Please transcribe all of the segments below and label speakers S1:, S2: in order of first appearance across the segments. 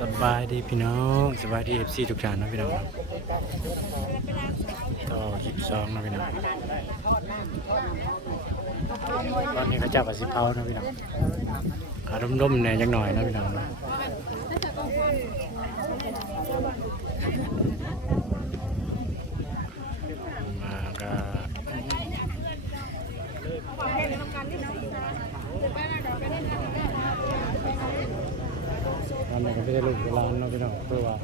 S1: สบายดีพี่น้องสบายดีเอฟซีทุกท่านนะพี่น้องต่อคลิปสองนะพี่น้องตอนนี้เขาเจ้ากับสิเผานะพี่น้องขาดมๆเนี่ยยังหน่อยนะพี่น้องนะมาก็ ตอนนี้ก็ ไม่ได้ลูกโบราณเนาะพี่น้องเพราะว่า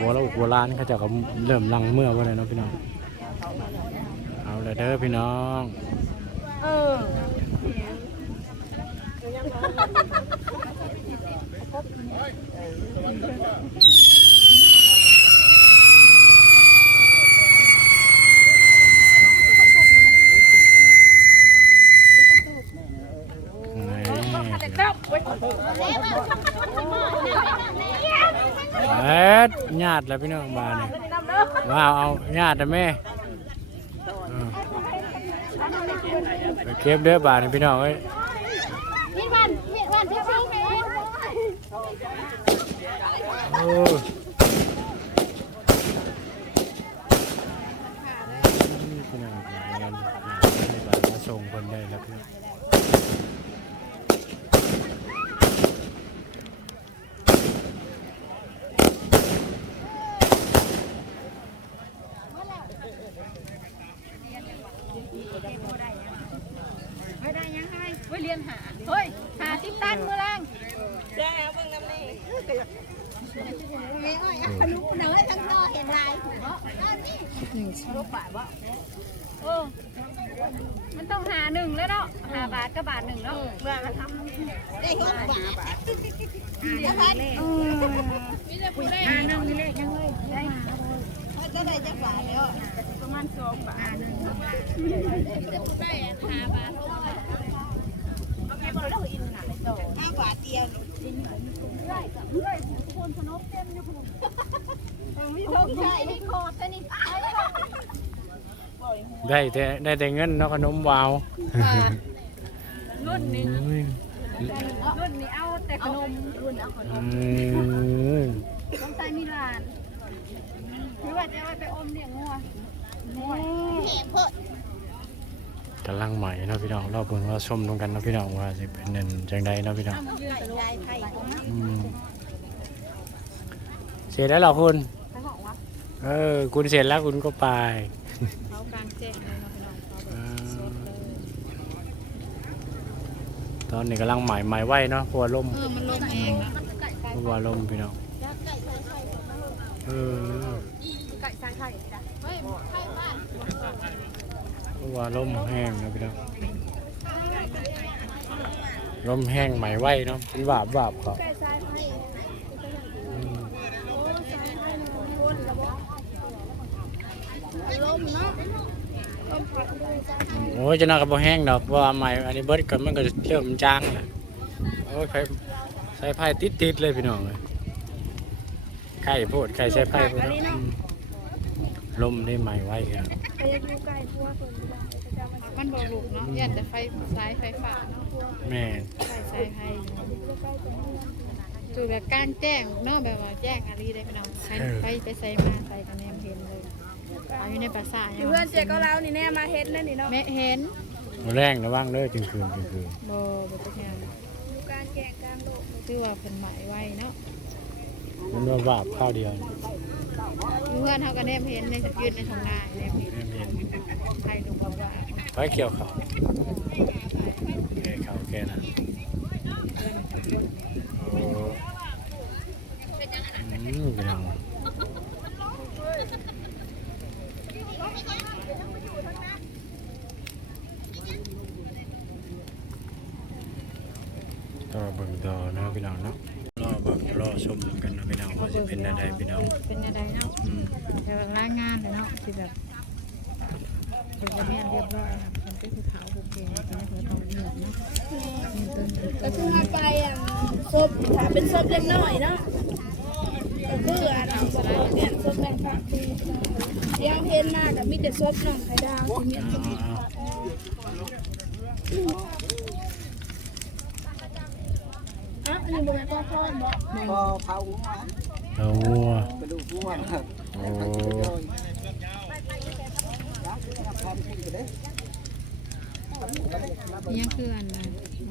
S1: หัวเราโบราณเขาเจะก็เริ่มลังเมื่อวันเลยเนาะพี่น้องเอาเลยเด้อพี่น้อง
S2: เออ
S1: เเอ็ดญาติแล้วพี่น้องมาเนี่ยว้าวเอาญาตินะแม่เออไปเก็บเด้อบาทนี่พี่น้องเอ้ย
S2: มีวันมีวันที่ซื้อไม
S1: โอ้พี่น้องงานในบ้านมาส่งคนได้แล้วพี่น้อง
S2: ไม่ได้ยังไงเฮ้ยเรียนหาเฮ้ยหาสิบตันมือแรง
S3: ขนุนเนยทั้งนอเห็นลายถูกเนาะนี่
S2: เออมันต้องหาหนึ่งแล้วเนาะหาบาทก็บาทหนึ่งเนาะเมื่อเราทำ
S3: ได้หกบาท
S2: แล้วพันมีแต่ผู้เลขหาหนึ่งมีเลขยังเลยได้
S3: มันก็ได้จักบาทแล้ว
S2: ประมาณสองบาทหนึ่ง
S3: ได้หาบาทเท่าไห้าบาทเดียวมีทงใช่
S2: นี่โคตรนี่
S1: ได้แต่ได้แต่เงินเนาะขนมวาว
S2: รุ่นนี้
S1: อุ้ย
S2: รุ่นนี้เอาแต่ขนมรุ่นเอาขนม
S1: อืม
S2: ต้องใส่มิลานหรือว่าจะเอาไปอมเลี้ยงงัวงัว
S3: แหมพ่อกำ
S1: ลังใหม่เนาะพี่น้องรอบเบิ่งเราชมตรงกันเนาะพี่น้องว่าสิเป็นนั่นจังใดเนาะพี่น้อง
S3: ยืนลายไทย
S1: อืม เสร็จแล้วเหรอคุณ
S2: เขาบอกว่า
S1: เออ คุณเสร็จแล้วคุณก็ไป
S2: เขากลางแจ้งเลยเนาะพี่น้องเขา
S1: เออตอนนี้กำลังใหม่ใหม่ไหวเนาะเพราะวลม
S2: เออมันลมเองเนาะ
S1: เพราะวลมพี่น้องเออ
S2: ไก่ใส่ไข่จ้ะเฮ้ยไข่บ้าน
S1: เพราะวลมแห้งนะพี่น้องลมแห้งใหม่ไหวเนาะเป็นวาบวาบเขา
S2: ไก่ใส่ไข่
S1: อืม
S2: ลมเนาะ
S1: โอ้ยจะน่ากับบ่แห้งดอกเพราะว่าใหม่อันนี้เบิดกันมันก็เริ่มจางแหละโอ้ยไฟใส่ไฟติดติดๆเลยพี่น้องเลยไข่โพดไข่ใส่ไฟโพดเนาะอืมลมได้ใหม่ไหวครับ
S2: มันบ่ลูกเนาะยันแต่ไฟสายไฟฟ้าเนาะ
S1: แม่
S2: ไฟใส่ไข่จูแบบกลางแจ้งเนาะแบบว่าแจ้งอะไรได้พี่น้องใช้ไฟไปใส่มาใส่กันแนมเห็นเลย เอาอยู่ในภาษาเนี่ย
S4: เพื่อนเจ๊ก็เล่านี่แน่มาเฮ็ดนั่นนี่เนาะ
S2: แม่เห็น
S1: มาแรงระวังเด้อจึงคืนจึงคืน
S2: บ่บ่เป็นหยัง
S4: อยู่กลางแกงกลางโลก
S2: คือว่าเพิ่นหมายไว้เนาะ
S1: มันว่าวาบข้าวเดียว
S2: อยู่เพื่อนเฮาก็แนมเห็นในยืนในทางนาแนมเห็น
S1: แม่นเห็น
S2: ใครดูบ่ว่า
S1: ไฟเกี่ยวเขาแค่เขาแค่นั้นโอ้อืมเป็นยังไงต่อเบิ่งต่อนะพี่น้องเนาะรอเบิ่งรอชมกันนะพี่น้องว่าจะเป็นอะไรพี่น้อง
S2: เป็นจังไดเนาะ
S1: อืม
S2: แต่ว่ารายงานเลยเนาะที่แบบเป็นระเบียบเรียบร้อยครับมันก็คือขาวผูกเก่งแต่ไม่เคยต้องเหนื่อยเนาะมีต้นมี
S4: ก็
S2: ต้น
S4: คือมาไปอะศพถ้าเป็นศพเล็กน้อยเนาะก็คืออะเราบอกว่าเนี่ยศพแบ่งพักคือเดี๋ยวเห็นมากกับมีแต่ศพน้องไข่ดาวที่มี
S1: เอาเอา
S4: อะนนี้บ่แม่นก็พ่อบ่
S5: พอเผาหัว
S1: เอาวัว
S5: กระดูกหัว
S1: โอ้
S5: ทำขึ้นไปเลย
S2: นี่ยังคืออันนั้น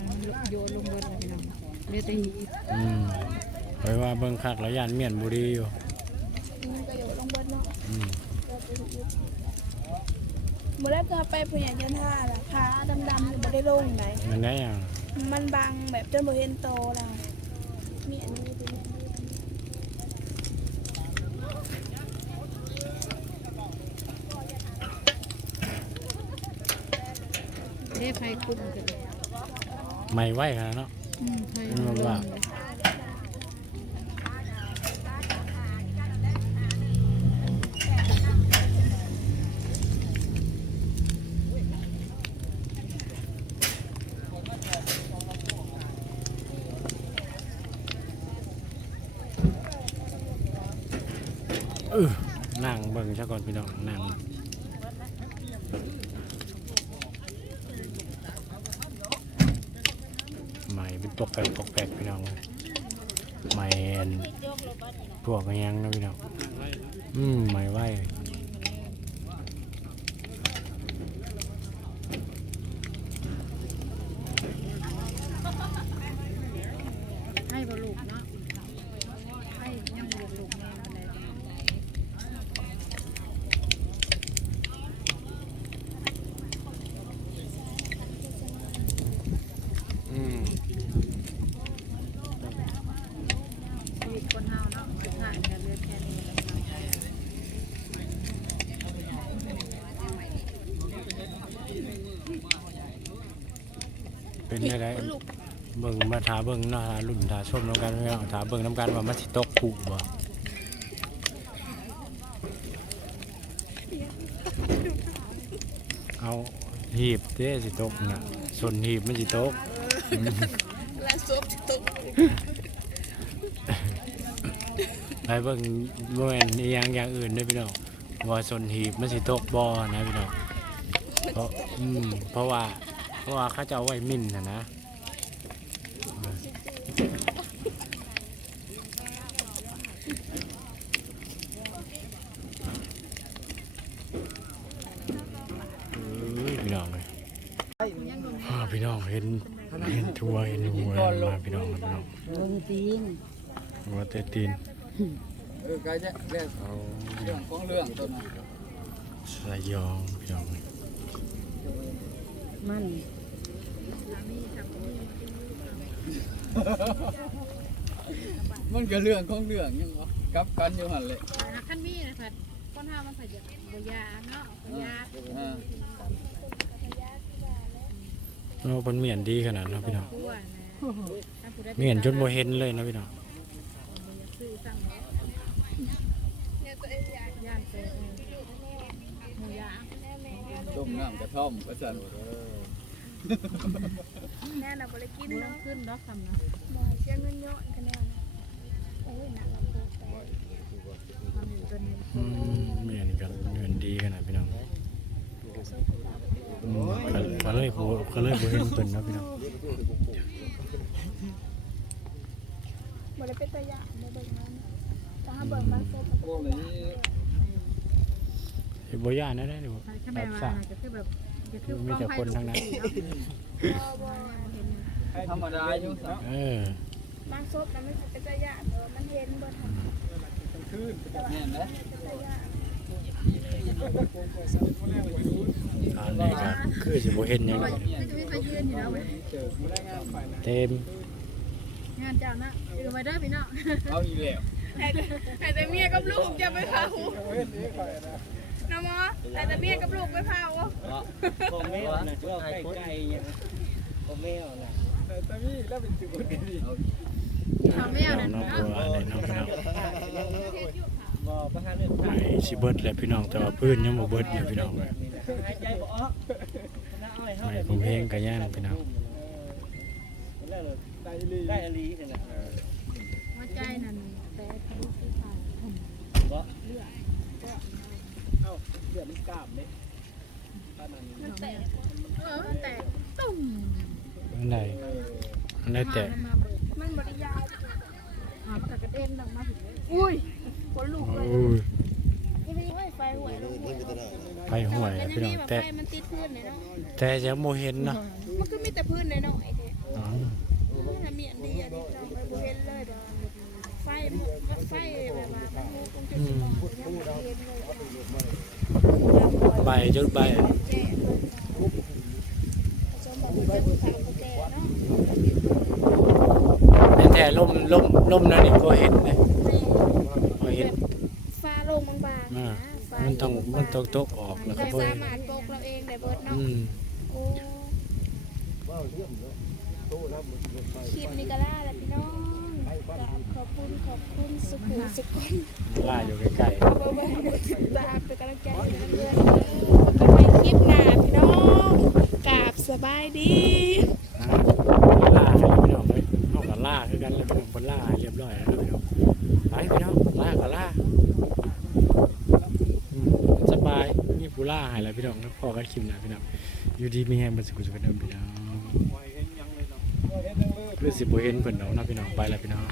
S2: มันโยนลงเบิดเลยพี่น้องเรียกแต่หี
S1: อืมไว้ว่าเบิ่งคักแล้วย่านเมียนบุรีอยู่
S4: มันก็อยู่ลงเบิดเนาะ
S1: อืม
S4: มื่อแรกก็ไปพญายันท่าล่ะขาดำๆอยู่บ่ได้ลงไหน
S1: มันได้หยัง
S4: มันบังแบบจนบ่เห็นโตแล้วมีอันนี้ เป็น
S2: เรียกไฟกุ้งกัน
S1: ไม่ไหวขนาดเนาะ
S2: อืมไฟ
S1: มัน
S2: ล
S1: ว่านั่งเบิ่งซะก่อนพี่น้องนั่งใหม่เป็น ตกแปลกตกแปลกพี่น้องเลยใหม่พวกยังนะพี่น้อง อืมไม่ไหว
S2: ให้บลูกเนาะให้ยังบลูกลูกแม่อะไร
S1: อืม
S2: ชีวิตคนเฮาเนาะสุดท้ายจะเลือกแค่นี้แหละเนาะ
S1: เป็นได้ไรเบิ่ งมาถาเบิ่งเนาะถารุ่นถาชมน้ำกันพี่น้องถาเบิ่งน้ำกันว่ามันสิตกผูบ่เอาหีบเด้สิตกน่ะส่วนหีบมันสิตก
S4: และซบตก
S1: ไปเบิ่งบ่แม่นอีหยังอย่างอื่นเด้อพี่น้องว่าส่วนหีบมันสิตกบ่นะพี่น้องเพราะอืมเพราะว่าเพราะว่าเขาจะเอาไว้มิ่นน่ะนะเอ้ย พี่น้องเลยอ้าวพี่น้องเห็นเห็นทัวเห็นหัวมาพี่น้องพี่น้อง
S5: ลงตีน
S1: หัวเตะตีน
S5: เออไกจะเรื่อง
S1: เอา
S5: เรื่องของเรื่องตัวนั้น
S1: สยองพี่น้อง
S5: มัน มันก็เรื่องของเรื่องยังวะกลับกันอยู่หันเลย
S2: ขั้นมีนะคะคนเฮามันใส่จะบ่ยาเนาะบ่ยา
S5: อ่า
S1: เราเป็นเมียนดีขนาดนั้นพี่น้อง
S2: ทั่วนะถ้าผู้ใด
S1: เมียนจนบ่เห็นเลยนะพี่น้อง
S2: ซื้อสั่งย่านไปหมูยา
S5: ต้มน้ำกระท่อมกระสัน
S4: แน่น่ะบ่ได้ กิน
S2: บ่
S4: เนาะ
S2: ขึ้นดอกคำนะ
S4: บ่ให้เสียเงินเยอะกันแน่นะโอ้ยหนักลำโพงแต่
S2: มันอยู่ตัวนี้
S1: อืมเมียนกันเงินดีขนาดพี่น้องอืมก็ก็เลยบ่ก็เลยบ่เห็นเพิ่นนะพี่น้อง
S4: บ่ได้เป็นตะยะบ่เบิ่งนั้นถ้าหาเบิ่งมันซบ
S5: พวกนี้
S1: เฮ็ดบ่ย่านนะได้อบ่
S2: ถ้าแม่ว่าจะคือแบบจะคือ
S1: มีแต่คนทั้งนั้น
S5: ธรรมดาอยู่สัก
S1: เออบา
S4: งซบนั้นมันเป็นตะยะเออมันเห็นเบิดหั่น
S5: คืนแน่นนะ
S4: ตะยะ
S1: อันนี้ก็คือสิบ่เห็นหยัง
S2: จะมีใครยืนอยู่แล้ว
S1: เต็ม
S2: งานเจ้านะอยู่ไว้เด้อพี่น้อง
S5: เอาอีกแล้ว
S4: ให้ให้แต่เมียกับลูกจะไปเผาน้ำมอให้แต่เมียกับลูกไปเผา
S5: ผมไม่เอานะช่วยใกล้ๆเนี่ยผมไม่เอานะ ต่พี่แล้วเป็นจุดกันดิ
S2: ทำไม่เอานั่น
S1: น้อง
S2: เนาะ
S1: ตัวอะไรน้องพี่น้อง
S5: บ่ประธานเนี่ย
S1: ไม่สิเบิดแล้วพี่น้องแต่ว่าพื้นยังบ่เบิดอยู่พี่น้องเลย
S5: หายใจบ่ออกน้าอ้อยเฮา
S1: ไม่ผมเพลงก็ย่างพี่น้อง
S5: ได้อลีได้อลีนี่นะ
S2: หัวใจนั่นแต่ทะลุที่ตา
S5: บ่เอ้าเลือดมันกล้ามเด้ปานนั้น
S2: มันแตกเออแตกตุ่ม
S1: อันใดอันใดแต่
S2: มันมาเบิด
S4: มันบริมาอุ้ยคนลูกเลย
S1: โอ้ย
S4: นี่ไม่ใช่ไฟหวยลงหัว
S1: ไฟห่วยอะพี่น้อง
S4: แต่
S1: แต่
S4: ไฟมันติดพื้นเลยเนาะ
S1: แต่ยังโมเห็นเนาะ
S4: มันก็มีแต่พื้นเลยเนาะไอ้เด็ก
S1: อ๋อ
S4: ถ้ามีอันดีอันนี้เราไปบ่เห็นเลยบ่ไฟมันไฟแบบว่ามันมูคงจะสิมองยังบ่เห็นเลย
S1: ใบจุดใบ
S4: แก่สมบัติเป็นทางแก่เนาะ
S1: ในแท้ล่มล่ มล่มนั่นนี่ก็เห็นเลยก็เห็น
S4: ฟ้าโลงบางๆ
S1: อ่า
S4: นะฟ้า
S1: มันต้องมันตกตกออกแล้วก็
S4: แต่
S1: บ่
S4: สา
S1: เห็น
S4: มารถปลูกเราเองได้เบิดเนาะ
S1: อืม
S4: โอ้คลิปนี้ก็ล่าแล้วพี่น้องขอบคุณขอบคุณสุขุมสุขน
S1: ล่าอยู่ใกล้
S4: เอาไปไว้ให้หมดติดตามเป็นกำลังใจให้เพื่อนๆก็ไปคลิปหน้าพี่น้องกราบสบายดี
S1: ๆนะล่ากันแล้วพี่น้องเอ้ยเอา กันแล้วพี่น้องเพิ่นล่าเรียบร้อยแล้วพี่น้องไปพี่น้องล่าก็ล่าสบายมีผู้ล่าหายแล้วพี่น้องพอกันคิมนะพี่น้องอยู่ดีมีแฮงบ่สิกุจะกันเดิมพี่น้องเพื่อสิบเห็นเพิ่นดอกเนาะพี่น้องไปแล้วพี่น้อง